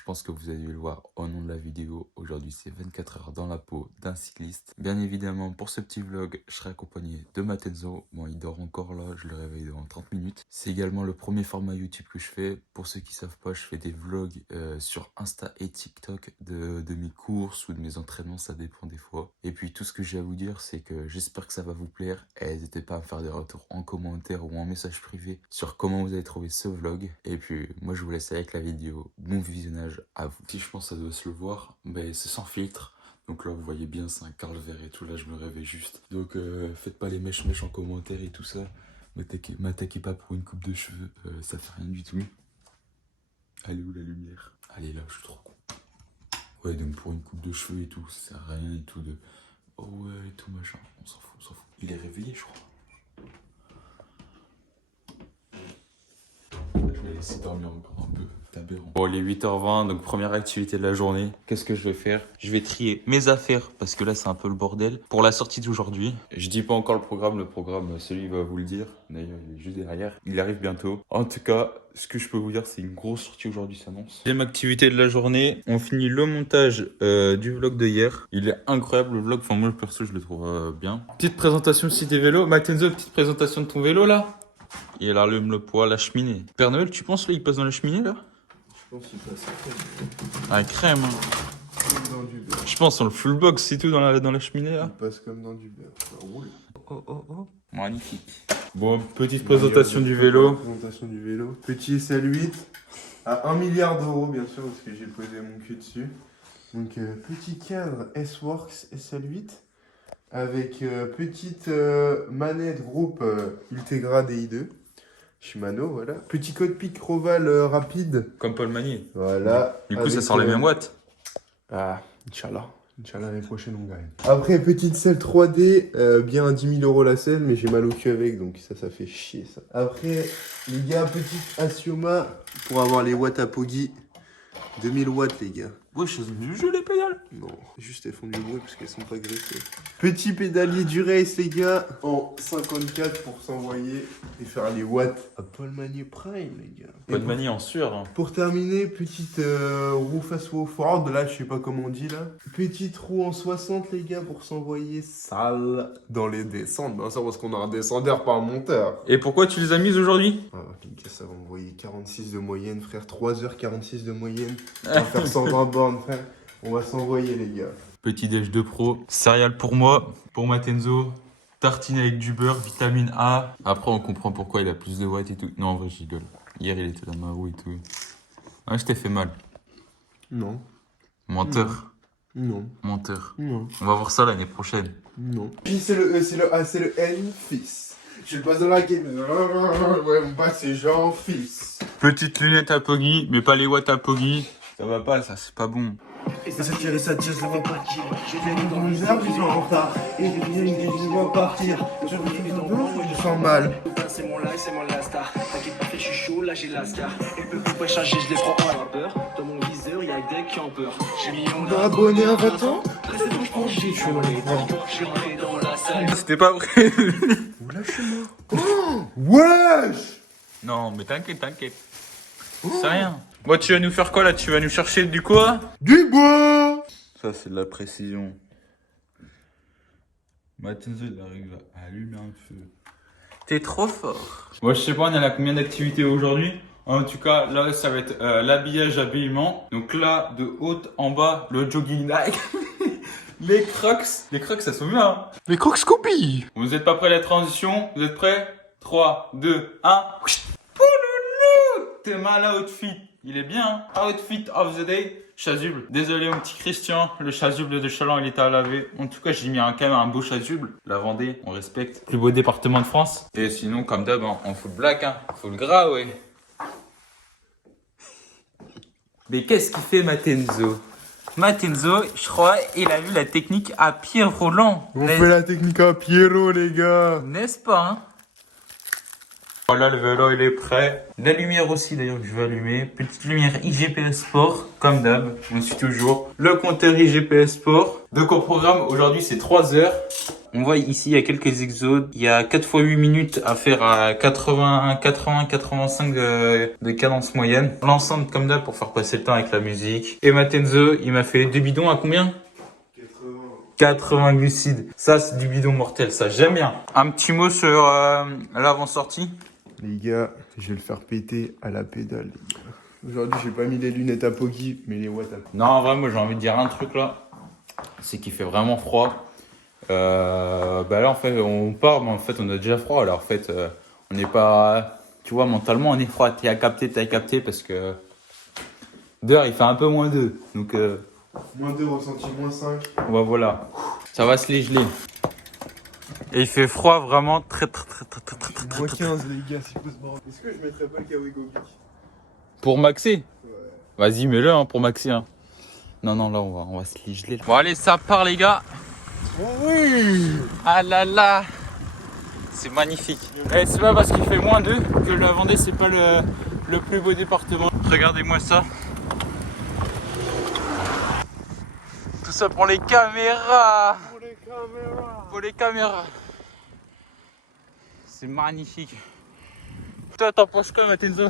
Je pense que vous avez dû le voir au nom de la vidéo. Aujourd'hui, c'est 24 heures dans la peau d'un cycliste. Bien évidemment, pour ce petit vlog, je serai accompagné de Matenzo. Bon, il dort encore là, je le réveille dans 30 minutes. C'est également le premier format YouTube que je fais. Pour ceux qui ne savent pas, je fais des vlogs sur Insta et TikTok de mes courses ou de mes entraînements, ça dépend des fois. Et puis, tout ce que j'ai à vous dire, c'est que j'espère que ça va vous plaire. Et n'hésitez pas à me faire des retours en commentaire ou en message privé sur comment vous avez trouvé ce vlog. Et puis, moi, je vous laisse avec la vidéo. Bon visionnage à vous. Si je pense que ça doit se le voir, mais c'est sans filtre. Donc là, vous voyez bien, c'est un Carl Vert et tout. Là, je me réveille juste. Donc, faites pas les mèches en commentaire et tout ça. M'attaquez pas pour une coupe de cheveux. Ça fait rien du tout. Elle est où la lumière? Allez, là, je suis trop con. Ouais, donc pour une coupe de cheveux et tout, ça sert à rien et tout de... Oh ouais, et tout machin. On s'en fout, on s'en fout. Il est réveillé, je crois. Je vais laisser dormir encore un peu. C'est aberrant. Bon, il est 8h20, donc première activité de la journée. Qu'est-ce que je vais faire? Je vais trier mes affaires, parce que là, c'est un peu le bordel, pour la sortie d'aujourd'hui. Je dis pas encore le programme, celui va vous le dire. D'ailleurs, il est juste derrière. Il arrive bientôt. En tout cas, ce que je peux vous dire, c'est une grosse sortie aujourd'hui s'annonce. Deuxième activité de la journée, on finit le montage du vlog de hier. Il est incroyable le vlog, enfin moi perso je le trouve bien. Petite présentation de Cité Vélo. Matenzo, petite présentation de ton vélo là. Et elle allume le poids, la cheminée. Père Noël, tu penses là, il passe dans la cheminée là? Je pense qu'il passe Ah, crème. comme dans du beurre. Je pense on le full box, c'est tout dans la cheminée là. Il passe comme dans du beurre. Ça roule. Oh. Magnifique. Bon, petite présentation du vélo. Présentation du vélo. Petit SL8 à 1 milliard d'euros, bien sûr, parce que j'ai posé mon cul dessus. Donc, petit cadre S-Works SL8 avec petite manette groupe Ultegra DI2. Shimano, voilà. Petit cockpit Roval rapide. Comme Paul Magny. Voilà. Du coup, ça sort les mêmes watts. Ah, Inch'Allah. Inch'Allah, l'année prochaine, on gagne. Après, petite selle 3D, bien à 10 000 euros la selle, mais j'ai mal au cul avec, donc ça fait chier, ça. Après, les gars, petite Asioma pour avoir les watts à Poggi. 2000 watts, les gars. Wesh, elles ont du jeu les pédales. Non, juste elles font du bruit parce qu'elles sont pas greffées. Petit pédalier du race, les gars, en 54 pour s'envoyer et faire les watts à Paul Magny Prime, les gars. Paul Magny en sueur. Hein. Pour terminer, petite roue face roue forward, là je sais pas comment on dit là. Petite roue en 60 les gars pour s'envoyer sale dans les descentes. Ben ça parce qu'on a un descendeur par monteur. Et pourquoi tu les as mises aujourd'hui? Ah, les gars, ça va envoyer 46 de moyenne frère, 3h46 de moyenne. On va faire 120 bornes frère. On va s'envoyer les gars. Petit déj de pro. Céréales pour moi, pour Matenzo. Tartine avec du beurre, vitamine A. Après on comprend pourquoi il a plus de watts et tout. Non en vrai je rigole. Hier il était dans ma roue et tout. Ah je t'ai fait mal. Non. Menteur. Non. Menteur. Non. On va voir ça l'année prochaine. Non. Puis c'est le E, c'est le A, c'est le N, fils. Je passe dans la game. Ouais, mon bas c'est Jean, fils. Petite lunette à Poggi, mais pas les watts à Poggi. Ça va pas, ça c'est pas bon. Et ça tire, ça va partir. J'ai fait dans les heures, je suis en retard. Et je vais partir. Je Je sens mal. C'est mon live, c'est mon lasta. T'inquiète pas, je suis chaud, là j'ai l'ascar. Et peu pas changer, je les prends en peur. Dans mon viseur, y'a que des qui ont peur. J'ai mis mon Abonné à 20 ans. C'est bon, je prends, je suis rentré dans la salle. C'était pas vrai. Vous lâchez-moi. Oh, wesh. Non mais t'inquiète. C'est rien. Bon tu vas nous faire quoi là? Tu vas nous chercher du quoi? Du bois. Ça c'est de la précision. Matenzo il arrive à allumer un feu. T'es trop fort. Moi je sais pas on est à combien d'activités aujourd'hui. En tout cas là ça va être l'habillage habillement. Donc là de haut en bas le jogging Nike. Les crocs ça sont bien. Hein. Les crocs Scooby. Vous êtes pas prêts à la transition? Vous êtes prêts? 3, 2, 1. T'es mal outfit. Il est bien. Hein. Outfit of the day. Chasuble. Désolé mon petit Christian. Le chasuble de Chaland il était à laver. En tout cas j'ai mis quand même un beau chasuble. La Vendée, on respecte. Plus beau département de France. Et sinon comme d'hab, hein, on fout le black. Hein. Faut le gras ouais. Mais qu'est-ce qu'il fait Matenzo? Matenzo, je crois, il a vu la technique à pied roulant. On fait la technique à Pierrot les gars. N'est-ce pas hein? Voilà, le vélo il est prêt. La lumière aussi d'ailleurs que je vais allumer. Petite lumière IGPS Sport, comme d'hab. On suit toujours le compteur IGPS Sport. Donc au programme aujourd'hui c'est 3 heures. On voit ici, il y a quelques exos. Il y a 4 x 8 minutes à faire à 80-85 de cadence moyenne. L'ensemble comme d'hab pour faire passer le temps avec la musique. Et Matenzo, il m'a fait 2 bidons à combien? 80 glucides. Ça, c'est du bidon mortel, ça, j'aime bien. Un petit mot sur l'avant-sortie. Les gars, je vais le faire péter à la pédale, les gars. Aujourd'hui, j'ai pas mis les lunettes à Pogi, mais les watts à Pogi. Non, en vrai, moi, j'ai envie de dire un truc là. C'est qu'il fait vraiment froid. Bah là, en fait, on part, mais en fait, on a déjà froid. Alors, en fait, on n'est pas... Tu vois, mentalement, on est froid. T'as capté, parce que... Dehors, il fait un peu moins 2. Donc, Moins 2, ressenti moins 5. bah voilà. Ça va se les geler. Et il fait froid vraiment très. Moins 15, les gars, s'il faut se marrer. Est-ce que je mettrais pas le Kawaii Gobi? Pour maxer? Ouais. Vas-y, mets-le hein, pour maxer. Hein. Non, là, on va se les geler. Bon, allez, ça part, les gars. Oh oui! Ah là là. C'est magnifique. Et c'est pas parce qu'il fait moins 2 que la Vendée, c'est pas le plus beau département. Regardez-moi ça. Tout ça pour les caméras. Pour les caméras. C'est magnifique. Toi, t'en penses quoi, Matenzo?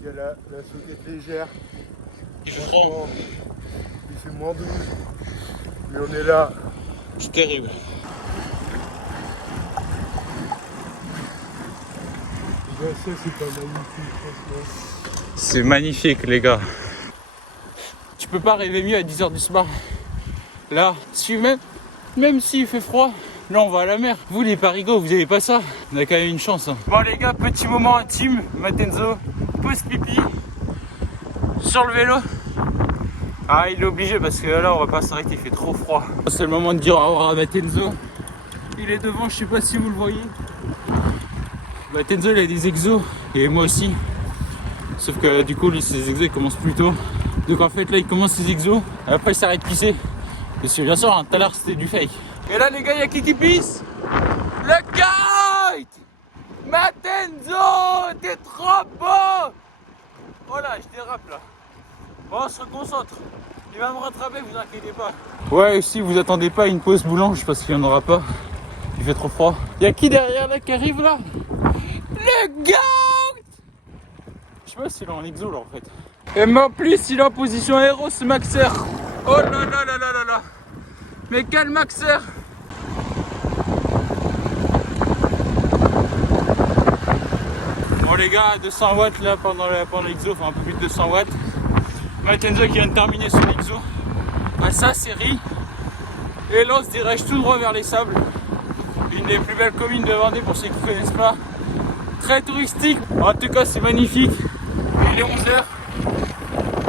Il y a la sautette légère. Il fait froid. Il fait moins 12. Mais on est là. C'est terrible. Les gars, ça, c'est pas magnifique, franchement. C'est magnifique, les gars. Tu peux pas rêver mieux à 10h du soir. Là, même s'il fait froid, là on va à la mer. Vous les parigots, vous avez pas ça. On a quand même une chance. Hein. Bon les gars, petit moment intime. Matenzo, pause pipi. Sur le vélo. Ah, il est obligé parce que là on va pas s'arrêter, il fait trop froid. C'est le moment de dire au revoir à Matenzo. Il est devant, je sais pas si vous le voyez. Matenzo il a des exos et moi aussi. Sauf que du coup lui ses exos ils commencent plus tôt. Donc en fait là il commence ses exos et après il s'arrête de pisser. Parce que bien sûr hein, tout à l'heure c'était du fake. Et là les gars il y a qui pisse? Le kite! Matenzo, t'es trop beau! Voilà, je dérape là. Bon on se reconcentre. Il va me rattraper, vous inquiétez pas. Ouais si vous attendez pas à une pause boulange parce qu'il n'y en aura pas. Il fait trop froid. Il y a qui derrière là qui arrive là? Le goat! Je sais pas s'il est en exo là en fait. Et mais en plus il est en position héros ce maxeur. Oh là là là là là là. Mais quel maxeur! Bon les gars, 200 watts là pendant l'exo, enfin un peu plus de 200 watts. Matenzo qui vient de terminer son exo. À sa série. Et là on se dirige tout droit vers les sables. Une des plus belles communes de Vendée pour ceux qui ne connaissent pas. Très touristique. En tout cas c'est magnifique. Il est 11h.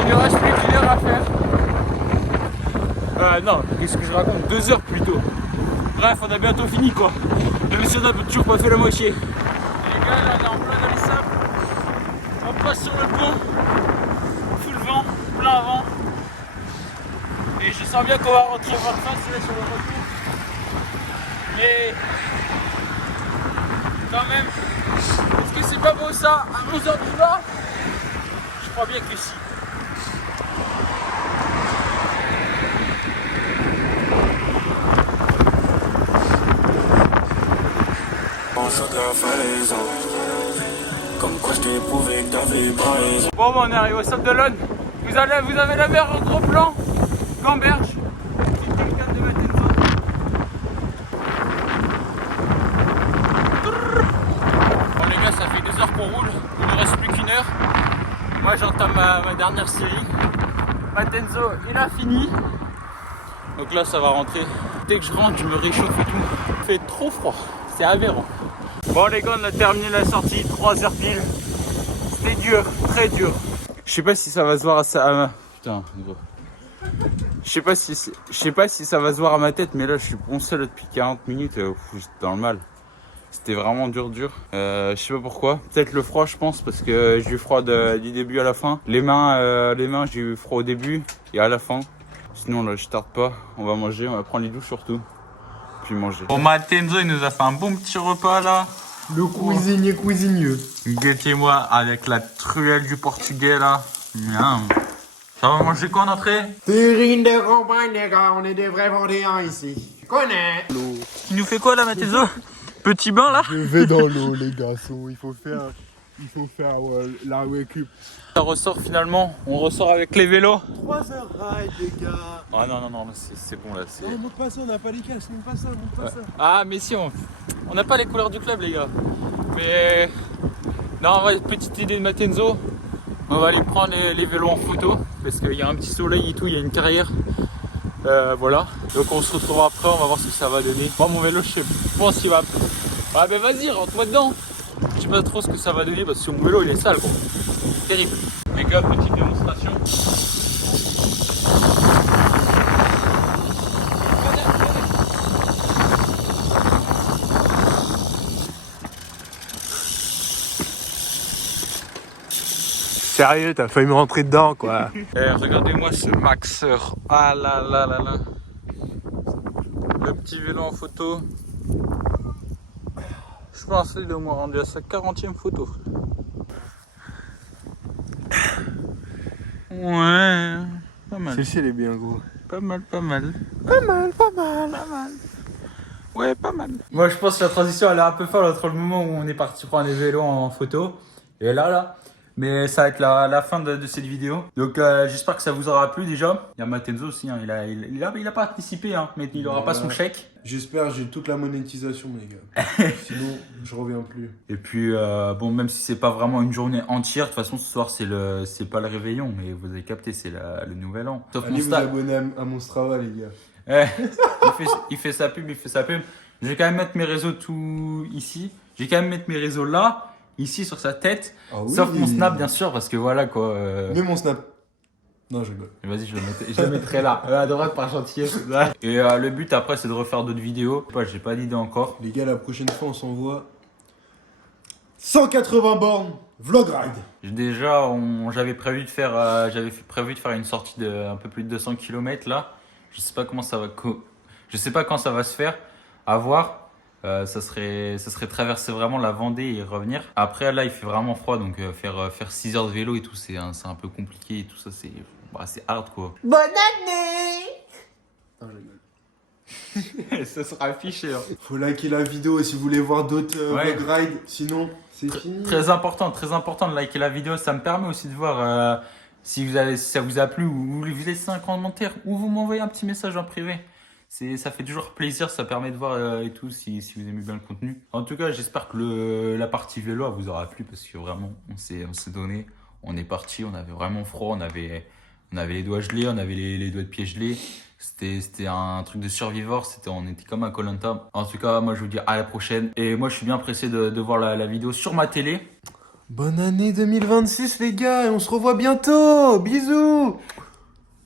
Il ne reste plus qu'1 heure à faire. Non, qu'est-ce que je raconte? 2 heures plutôt. Bref, on a bientôt fini quoi. Même si on a toujours pas fait la moitié. Et les gars, là on est en plein dans les sables. On passe sur le pont. Full vent, plein vent. Et je sens bien qu'on va rentrer voir face là sur le retour. Mais quand même, est-ce que c'est pas beau ça à 11h du soir? Je crois bien que si. Comme quoi je t'ai prouvé que t'avais pas raison. Bon, on est arrivé au Sable d'Olonne. Vous avez la mer en gros plan. Gamberge. Petite cascade de Matenzo. Bon les gars, ça fait 2 heures qu'on roule. Il ne reste plus qu'1 heure. Moi j'entame ma dernière série. Matenzo, il a fini. Donc là ça va rentrer. Dès que je rentre, je me réchauffe et tout. Il fait trop froid. C'est aberrant. Bon les gars, on a terminé la sortie, 3 heures pile. C'était dur, très dur. Je sais pas si ça va se voir à ça. Putain, gros. Je sais pas si ça va se voir à ma tête, mais là je suis poncé là depuis 40 minutes. J'étais dans le mal. C'était vraiment dur. Je sais pas pourquoi. Peut-être le froid, je pense, parce que j'ai eu froid du début à la fin. Les mains, j'ai eu froid au début et à la fin. Sinon là, je tarde pas. On va manger, on va prendre les douches surtout. Puis manger. Bon, Matenzo, il nous a fait un bon petit repas là. Le cuisinier. Guettez-moi avec la truelle du Portugais là. Miam. Ça va manger quoi en entrée? Terrine de campagne, les gars, on est des vrais Vendéens ici. Tu connais? Tu nous fais quoi là, Mathézo? Petit bain là? Je vais dans l'eau, les garçons. Il faut faire la récup. Ça ressort finalement, on ressort avec les vélos. 3 heures ride, les gars. Ah non, là c'est bon là. Non, monte pas ça, on n'a pas les caches, monte pas ça, monte pas ça. Ah mais si, on n'a pas les couleurs du club les gars. Mais non, en vrai, petite idée de Matenzo. On va aller prendre les vélos en photo parce qu'il y a un petit soleil et tout, il y a une carrière. Voilà, donc on se retrouvera après, on va voir ce que ça va donner. Moi mon vélo je sais pas s'il va... Ah ben vas-y, rentre-moi dedans. Je sais pas trop ce que ça va donner parce que mon vélo il est sale quoi. Terrible. Les gars, petite démonstration. Sérieux, t'as failli me rentrer dedans, quoi. Regardez-moi ce maxeur. Ah là là là là. Le petit vélo en photo. Je pense qu'il est au moins rendu à sa 40e photo. Ouais, pas mal. Celle-ci, elle est bien, gros. Pas mal. Pas mal. Ouais, pas mal. Moi, je pense que la transition, elle est un peu folle entre le moment où on est parti prendre les vélos en photo et là. Mais ça va être la fin de cette vidéo. Donc, j'espère que ça vous aura plu déjà. Il y a Matenzo aussi, hein. Il a participé, hein, mais il n'aura pas son chèque. J'espère que j'ai toute la monétisation, les gars. Sinon, je reviens plus. Et puis, bon, même si c'est pas vraiment une journée entière, de toute façon, ce soir, c'est pas le réveillon, mais vous avez capté, c'est le nouvel an. Sauf Allez vous abonner à mon Strava, les gars. Il fait sa pub. Je vais quand même mettre mes réseaux tout ici. Je vais quand même mettre mes réseaux là, ici sur sa tête. Ah oui. Sauf mon Snap, bien sûr, parce que voilà quoi. Mais mon Snap. Non, je rigole. Vas-y, je le mettrai là, à droite par gentillesse. Et le but après, c'est de refaire d'autres vidéos. J'ai pas d'idée encore. Les gars, la prochaine fois, on s'envoie 180 bornes vlog ride. Déjà, j'avais prévu de faire une sortie de un peu plus de 200 km là. Je sais pas comment ça va. Je sais pas quand ça va se faire. À voir. Ça serait traverser vraiment la Vendée et revenir. Après là, il fait vraiment froid, donc faire 6 heures de vélo et tout, c'est un peu compliqué et tout ça, c'est hard quoi. Bonne année. Non, je rigole. Ça sera affiché. Hein. Faut liker la vidéo si vous voulez voir d'autres vlog ride. Sinon, c'est fini. Très important de liker la vidéo. Ça me permet aussi de voir si ça vous a plu, ou vous laissez un commentaire, ou vous m'envoyez un petit message en privé. Ça fait toujours plaisir, ça permet de voir et tout si vous aimez bien le contenu. En tout cas, j'espère que la partie vélo elle vous aura plu parce que vraiment, on s'est donné. On est parti, on avait vraiment froid, on avait les doigts gelés, on avait les doigts de pied gelés. C'était un truc de survivor, on était comme un Koh-Lanta. En tout cas, moi je vous dis à la prochaine. Et moi je suis bien pressé de voir la vidéo sur ma télé. Bonne année 2026 les gars et on se revoit bientôt. Bisous.